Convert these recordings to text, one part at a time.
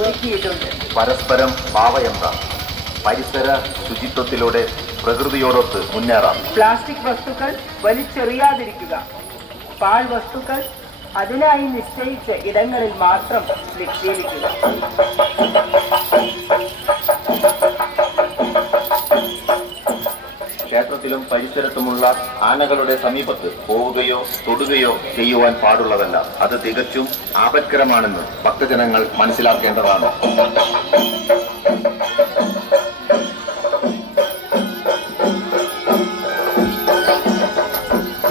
ഒരുക്കിയിട്ടുണ്ട്. പരസ്പരം ഭാവയന്ത പരിസര ശുചിത്വത്തിലൂടെ പ്രകൃതിയോടൊത്ത് മുന്നേറാം. പ്ലാസ്റ്റിക് വസ്തുക്കൾ വലിച്ചെറിയാതിരിക്കുക. പാൽ വസ്തുക്കൾ അതിനായി നിശ്ചയിച്ച ഇടങ്ങളിൽ മാത്രം നിക്ഷേപിക്കുക. ക്ഷേത്രത്തിലും പരിസരത്തുമുള്ള ആനകളുടെ സമീപത്ത് പോവുകയോ തൊടുകയോ ചെയ്യുവാൻ പാടുള്ളതല്ല. അത് തികച്ചും ആപത്കരമാണെന്ന് ഭക്തജനങ്ങൾ മനസ്സിലാക്കേണ്ടതാണ്.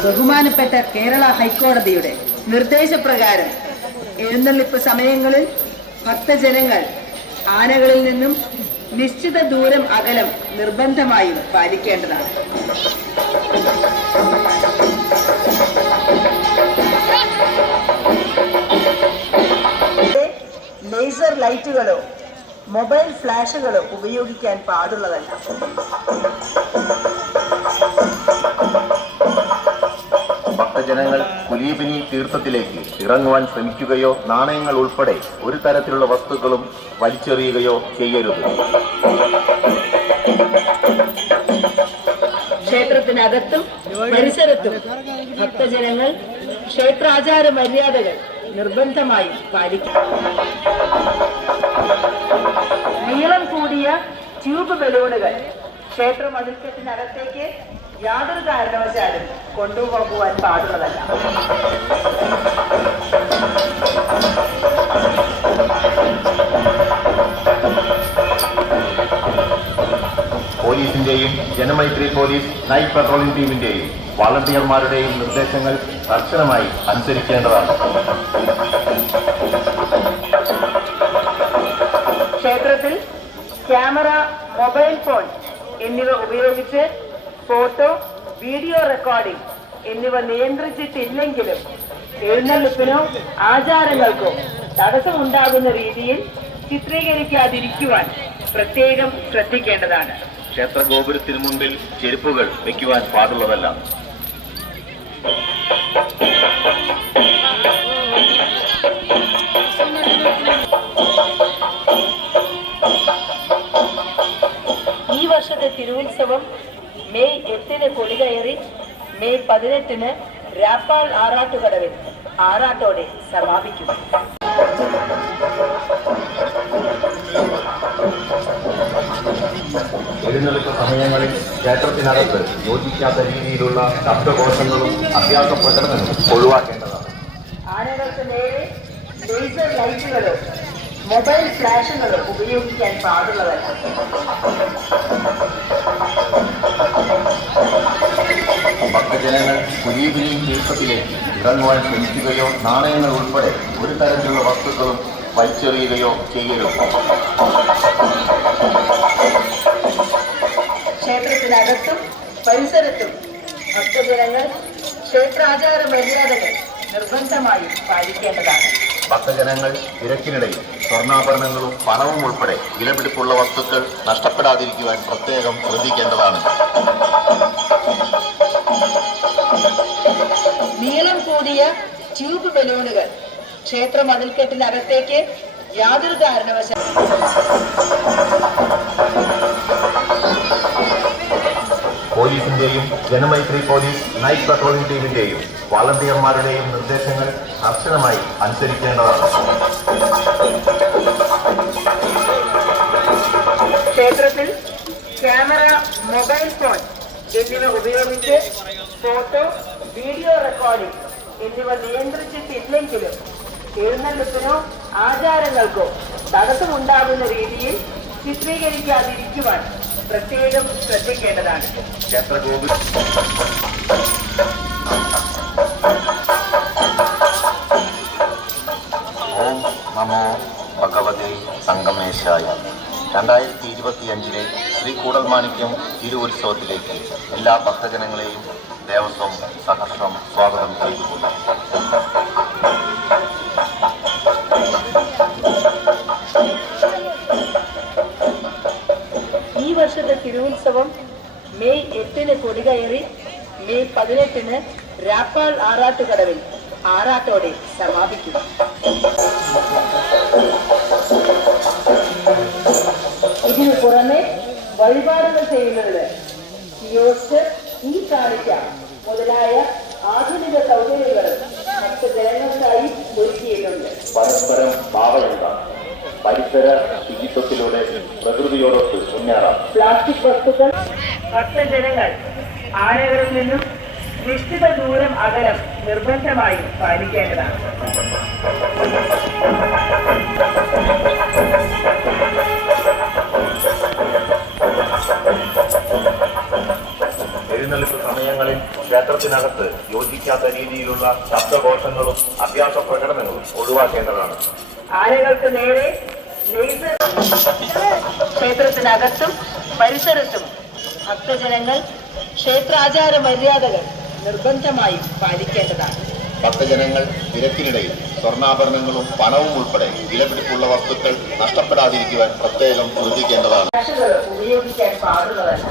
ബഹുമാനപ്പെട്ട കേരള ഹൈക്കോടതിയുടെ നിർദ്ദേശപ്രകാരം എഴുന്നള്ളിപ്പ് സമയങ്ങളിൽ ഭക്തജനങ്ങൾ ആനകളിൽ നിന്നും നിശ്ചിത ദൂരം അകലം നിർബന്ധമായും പാലിക്കേണ്ടതാണ്. ലേസർ ലൈറ്റുകളോ മൊബൈൽ ഫ്ലാഷുകളോ ഉപയോഗിക്കാൻ പാടുള്ളതല്ല. ഭക്തജനങ്ങൾ കുലീപിനി തീർത്ഥത്തിലേക്ക് ഇറങ്ങുവാൻ ശ്രമിക്കുകയോ നാണയങ്ങൾ ഉൾപ്പെടെ ഒരു തരത്തിലുള്ള വസ്തുക്കളും വലിച്ചെറിയുകയോ ചെയ്യരുത്. ക്ഷേത്രത്തിനകത്തും പരിസരത്തും ഭക്തജനങ്ങൾ ക്ഷേത്രാചാര മര്യാദകൾ നിർബന്ധമായും പാലിക്കണം നീളം കൂടിയ ട്യൂബ് ബലൂണുകൾ ക്ഷേത്ര മതിൽക്കെട്ടിനകത്തേക്ക് യാതൊരു കാരണവശാലും കൊണ്ടുപോകുവാൻ പാടുള്ളതല്ല. പോലീസിന്റെയും ജനമൈത്രി പോലീസ് നൈറ്റ് പട്രോളിംഗ് ടീമിന്റെയും വളണ്ടിയർമാരുടെയും നിർദ്ദേശങ്ങൾ കർശനമായി അനുസരിക്കേണ്ടതാണ്. ക്ഷേത്രത്തിൽ ക്യാമറ മൊബൈൽ ഫോൺ എന്നിവ ഉപയോഗിച്ച് ഫോട്ടോ വീഡിയോ റെക്കോർഡിംഗ് എന്നിവ നിയന്ത്രിച്ചിട്ടില്ലെങ്കിലും എഴുന്നള്ളിപ്പിനോ ആചാരങ്ങൾക്കോ തടസ്സമുണ്ടാകുന്ന രീതിയിൽ ചിത്രീകരിക്കാതിരിക്കുവാൻ പ്രത്യേകം ശ്രദ്ധിക്കേണ്ടതാണ്. ക്ഷേത്ര ഗോപുരത്തിന് മുമ്പിൽ ചെരുപ്പുകൾ വെക്കുവാൻ പാടുള്ളതല്ല. മെയ് പൊളി കൊടികയറി മെയ് പതിനെട്ടിന് രാപ്പാൾ ആറാട്ടുകടവിൽ ആറാട്ടോടെ സമാപിക്കും. എഴുന്നള്ളിപ്പ് സമയങ്ങളിൽ ക്ഷേത്രത്തിനകത്ത് യോജിക്കാത്ത രീതിയിലുള്ള ശബ്ദകോശങ്ങളും അഭ്യാസ പ്രകടനങ്ങളും ഒഴിവാക്കേണ്ടതാണ്. ആനകൾക്ക് നേരെ ലേസർ ലൈറ്റുകളോ മൊബൈൽ ഫ്ലാഷുകളോ ഉപയോഗിക്കാൻ പാടുള്ളതല്ല. ഭക്തജനങ്ങൾ കുലീപിനി തീർത്ഥത്തിലേക്ക് ഇറങ്ങുവാൻ ശ്രമിക്കുകയോ നാണയങ്ങൾ ഉൾപ്പെടെ ഒരു തരത്തിലുള്ള വസ്തുക്കളും വലിച്ചെറിയുകയോ ചെയ്യലോ ക്ഷേത്രത്തിനകത്തും പരിസരത്തും ഭക്തജനങ്ങൾ ക്ഷേത്രാചാര മര്യാദകൾ നിർബന്ധമായും പാലിക്കേണ്ടതാണ്. ഭക്തജനങ്ങൾ തിരക്കിനിടയിൽ സ്വർണാഭരണങ്ങളും പണവും ഉൾപ്പെടെ വിലപിടിപ്പുള്ള വസ്തുക്കൾ നഷ്ടപ്പെടാതിരിക്കുവാൻ പ്രത്യേകം ശ്രദ്ധിക്കേണ്ടതാണ്. കൂടിയ ട്യൂബ് ബലൂണുകൾ. ക്ഷേത്ര മതിൽക്കെട്ടിനകത്തേക്ക് യാതൊരു കാരണവശാലും പോലീസിന്റെയും ജനമൈത്രി പോലീസ് നൈറ്റ് പട്രോളിംഗ് ടീമിന്റെയും വളണ്ടിയർമാരുടെയും നിർദ്ദേശങ്ങൾ കർശനമായി അനുസരിക്കേണ്ടതാണ്. ക്ഷേത്രത്തിൽ ക്യാമറ മൊബൈൽ ഫോൺ എന്നിവ ഉപയോഗിച്ച് ഫോട്ടോ വീഡിയോ റെക്കോർഡിംഗ് എന്നിവ നിയന്ത്രിച്ചിട്ടില്ലെങ്കിലും എഴുന്നള്ളിപ്പിനോ ആചാരങ്ങൾക്കോ തടസ്സമുണ്ടാകുന്ന രീതിയിൽ ചിത്രീകരിക്കാതിരിക്കുവാൻ പ്രത്യേകം ശ്രദ്ധിക്കേണ്ടതാണ്. നമോ ഭഗവതി സംഗമേശായ. രണ്ടായിരത്തി ഇരുപത്തിയഞ്ചിലെ ശ്രീ കൂടൽമാണിക്യം തിരുവുത്സവത്തിലേക്ക് എല്ലാ ഭക്തജനങ്ങളെയും ദേവസ്വം സഹർഷം സ്വാഗതം ചെയ്തുകൊള്ളു ഈ വർഷത്തെ തിരുവുത്സവം മെയ് എട്ടിന് കൊടികയറി മെയ് പതിനെട്ടിന് രാപ്പാൾ ആറാട്ടുകടവിൽ ആറാട്ടോടെ സമാപിക്കും പുറമെ വഴിപാടുകൾ ചെയ്യുന്നത് കിയോസ്ക് ഈ കാണിക്ക മുതലായ ആധുനിക സൗകര്യങ്ങളും മറ്റ് ജനങ്ങൾക്കായി ഒരുക്കിയിട്ടുണ്ട്. പരസ്പരം ഭാവനത പരിസര ശുചിത്വത്തിലൂടെ പ്രകൃതിയോടൊത്ത് മുന്നേറാം. പ്ലാസ്റ്റിക് വസ്തുക്കൾ ഭക്തജനങ്ങൾ ആനകളിൽ നിന്നും നിശ്ചിത ദൂരം അകലം നിർബന്ധമായും പാലിക്കേണ്ടതാണ്. സമയങ്ങളിൽ ക്ഷേത്രത്തിനകത്ത് യോജിക്കാത്ത രീതിയിലുള്ള ശബ്ദഘോഷങ്ങളും അഭ്യാസ പ്രകടനങ്ങളും ഒഴിവാക്കേണ്ടതാണ്. ആനകൾക്ക് നേരെ ക്ഷേത്രത്തിനകത്തും പരിസരത്തും ഭക്തജനങ്ങൾ ക്ഷേത്രാചാര മര്യാദകൾ നിർബന്ധമായും പാലിക്കേണ്ടതാണ്. ഭക്തജനങ്ങൾ തിരക്കിനിടയിൽ സ്വർണാഭരണങ്ങളും പണവും ഉൾപ്പെടെ വിലപിടിപ്പുള്ള വസ്തുക്കൾ നഷ്ടപ്പെടാതിരിക്കുവാൻ പ്രത്യേകം ശ്രദ്ധിക്കേണ്ടതാണ്. ഉപയോഗിക്കാൻ പാടുള്ളതല്ല.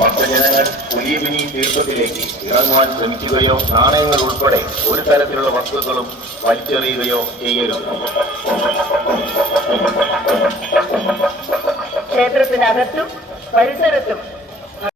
ഭക്തജനങ്ങൾ പുലിയമിനി തീർത്ഥത്തിലേക്ക് ഇറങ്ങുവാൻ ശ്രമിക്കുകയോ നാണയങ്ങൾ ഉൾപ്പെടെ ഒരു തരത്തിലുള്ള വസ്തുക്കളും വലിച്ചെറിയുകയോ ചെയ്യരുത്. ക്ഷേത്രത്തിനകത്തും പരിസരത്തും